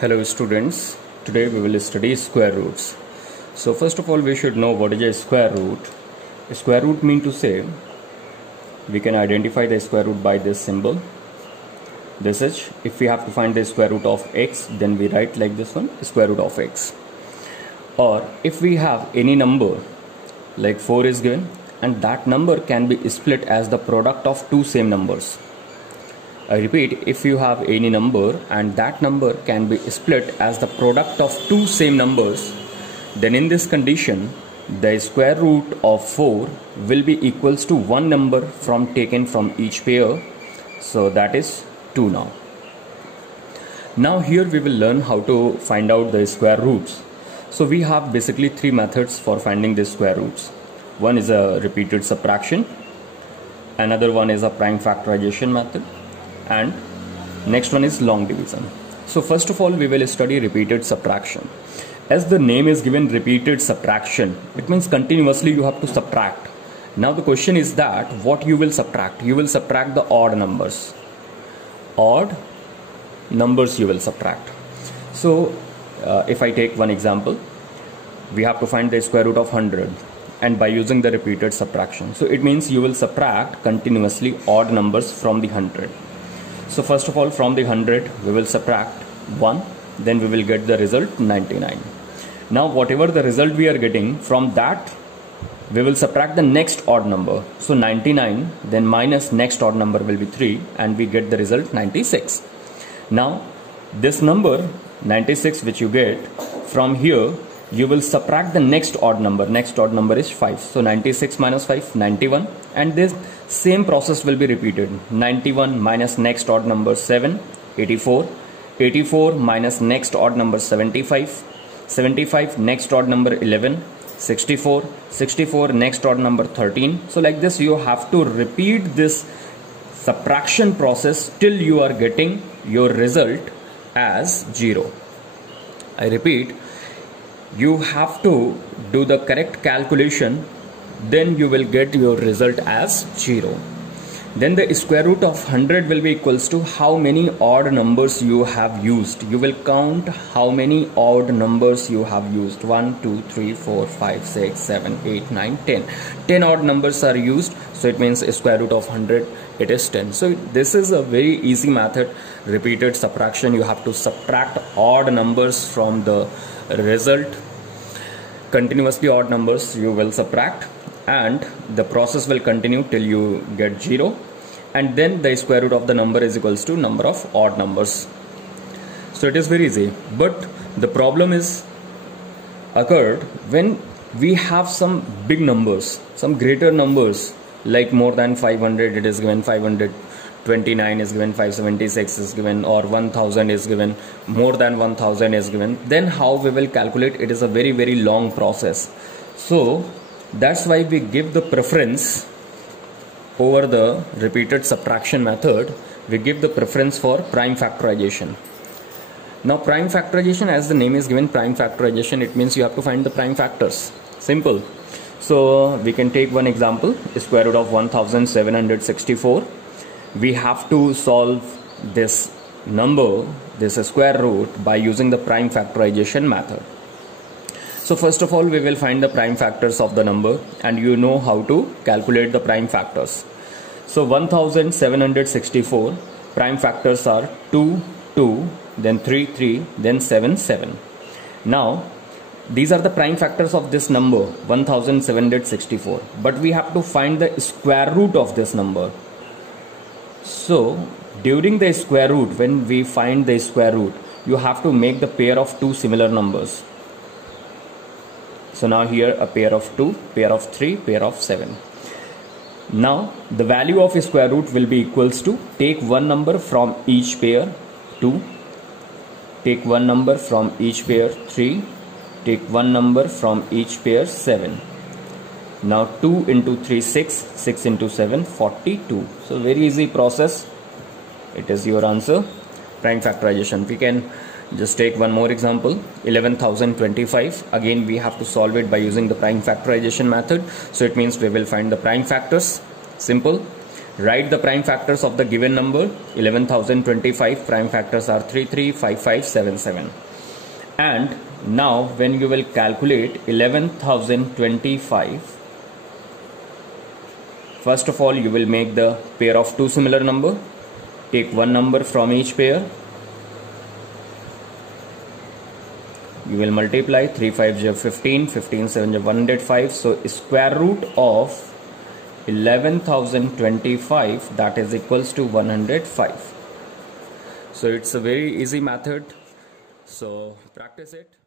Hello students, today we will study square roots. So first of all we should know what is a square root. A square root means to say we can identify the square root by this symbol. This is, if we have to find the square root of x, then we write like this one, square root of x. Or if we have any number like 4 is given and that number can be split as the product of two same numbers. I repeat, if you have any number and that number can be split as the product of two same numbers, then in this condition the square root of 4 will be equals to one number taken from each pair. So that is 2 now. Now here we will learn how to find out the square roots. So we have basically three methods for finding the square roots. One is a repeated subtraction, another one is a prime factorization method, and next one is long division. So first of all we will study repeated subtraction. As the name is given, repeated subtraction, it means continuously you have to subtract. Now the question is that what you will subtract? You will subtract the odd numbers. Odd numbers you will subtract. So if I take one example, we have to find the square root of 100 and by using the repeated subtraction. So it means you will subtract continuously odd numbers from the 100. So first of all, from the 100 we will subtract 1, then we will get the result 99. Now whatever the result we are getting, from that we will subtract the next odd number. So 99, then minus next odd number will be 3 and we get the result 96. Now this number 96 which you get, from here you will subtract the next odd number. Next odd number is 5. So 96 minus 5, 91, and this same process will be repeated. 91 minus next odd number 7, 84. 84 minus next odd number 75. 75 next odd number 11. 64. 64 next odd number 13. So like this you have to repeat this subtraction process till you are getting your result as 0. I repeat, you have to do the correct calculation, then you will get your result as 0. Then the square root of 100 will be equals to how many odd numbers you have used. You will count how many odd numbers you have used. 1, 2, 3, 4, 5, 6, 7, 8, 9, 10. 10 odd numbers are used. So it means square root of 100, it is 10. So this is a very easy method. Repeated subtraction. You have to subtract odd numbers from the result. Continuously odd numbers you will subtract, and the process will continue till you get 0, and then the square root of the number is equals to number of odd numbers. So it is very easy, but the problem is occurred when we have some big numbers, some greater numbers, like more than 500 it is given, 529 is given, 576 is given, or 1000 is given, more than 1000 is given. Then how we will calculate? It is a very long process. So that's why we give the preference over the repeated subtraction method. We give the preference for prime factorization. Now prime factorization, as the name is given, prime factorization, it means you have to find the prime factors. Simple. So we can take one example, square root of 1764. We have to solve this number, this square root, by using the prime factorization method. So first of all we will find the prime factors of the number, and you know how to calculate the prime factors. So 1764 prime factors are 2, 2, then 3, 3, then 7, 7. Now these are the prime factors of this number 1764, but we have to find the square root of this number. So during the square root, when we find the square root, you have to make the pair of two similar numbers. So now here a pair of 2, pair of 3, pair of 7. Now the value of square root will be equals to, take one number from each pair, 2, take one number from each pair, 3, take one number from each pair, 7. Now 2 into 3, 6, 6 into 7, 42. So very easy process. It is your answer, prime factorization. We can just take one more example, 11,025. Again we have to solve it by using the prime factorization method. So it means we will find the prime factors. Simple. Write the prime factors of the given number. 11,025 prime factors are 335577. And now when you will calculate 11,025, first of all you will make the pair of two similar number. Take one number from each pair. You will multiply 3 5 is 15, 15 7 is 105. So square root of 11,025, that is equals to 105. So it's a very easy method. So practice it.